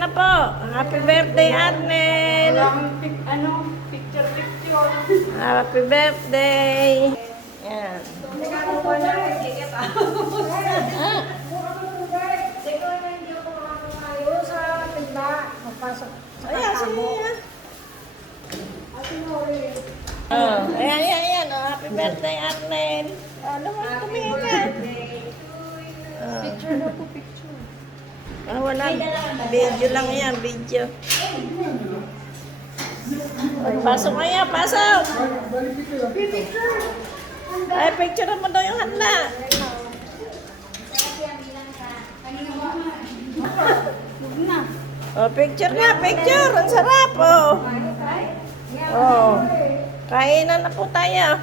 na po. Happy birthday, Arnel. Picture. Happy birthday. Yan. Ayan, siya. Oh, ayan. Oh, happy birthday, Arnel. Ano mo, tumingin ka. Picture na po, picture. Wala. Video lang yan, video. Pasok kaya, pasok. Ay, picture mo daw yung handa. Oh, picture nga, picture. Ang sarap, oh. Oh. Kainan na po tayo.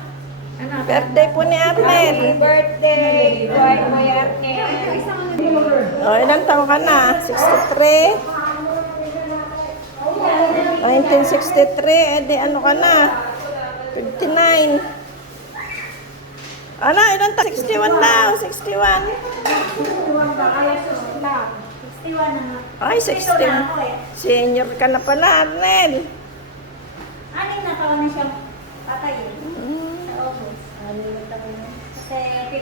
Birthday po ni Arnel. Birthday, Boy Arnel. Oh, ilang taon ka na? 63? 1963, di ano ka na? 59. Ano, ilang taon? 61 daw, 61. Ay, 61. Senior ka na pala, Arnel. Ano yung nataon na siya patay eh? Sa August. Kasi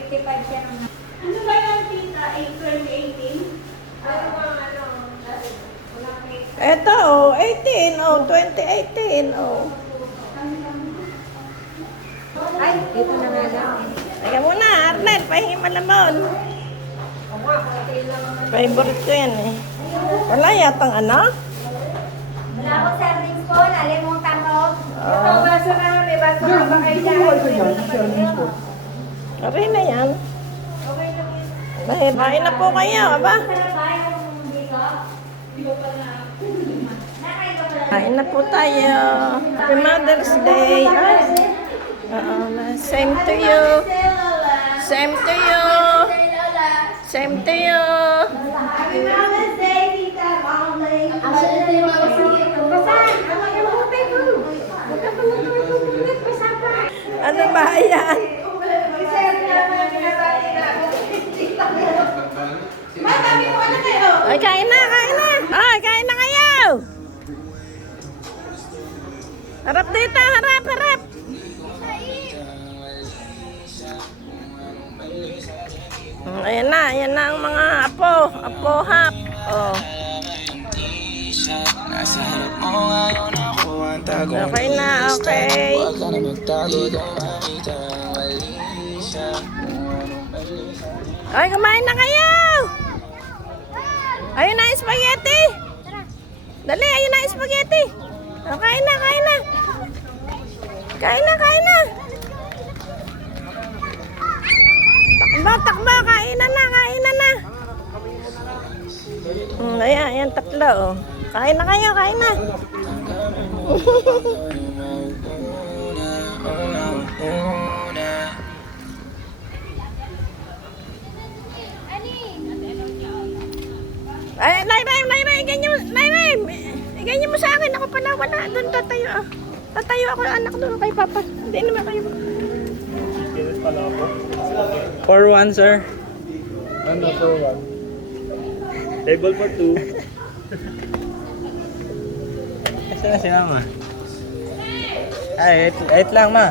55 siya nung... Ano ba yung tita? 2018? Ano ba ano? Eto, oh, 18, oh, 2018, oh. Ay, dito na nga lang. Teka muna, Arnel, pahingi malamon. Favorite ko yan eh. Wala yatang ano? Wala akong servings po. Nalimutan ko. Ito, baso na. May baso na ba kayo dyan? Okay na yan. Okay lang yun. Kain na po kayo, aba. Sarap ba yung dito? Nakain ka pala. Kain na po tayo. Happy Mother's Day. Ay, same to you. Same to you. Same to you. Happy Mother's Day, Tita Paulay. Ang sarap yung mga sige. Basan! Ang mga kapatid ko. Magkapalagay ko. Basa pa. Ano ba yan? Matabi mo na kayo. Ay, kain na, kain na. Ay, kain na kayo. Harap dito, harap, harap. Ayan na ang mga apo hap. Oh. Okay na, okay. Ay, kumain na kayo. Ayun na yung spaghetti. Dali, ayun na yung spaghetti. Oh, kain na, kain na. Kain na, kain na. Takbo, kainan na, kainan na. Ayan, tatlo. Oh. Kain na kayo, kain na. Ay, Nay, iganyan mo sa akin. Ako pala, wala. Doon tatayo. Ah. Tatayo ako, anak doon kay Papa. Hindi naman kayo. For one, sir. Ano for one? Table for two. Kasi na si Mama. Ay, eight lang, Ma.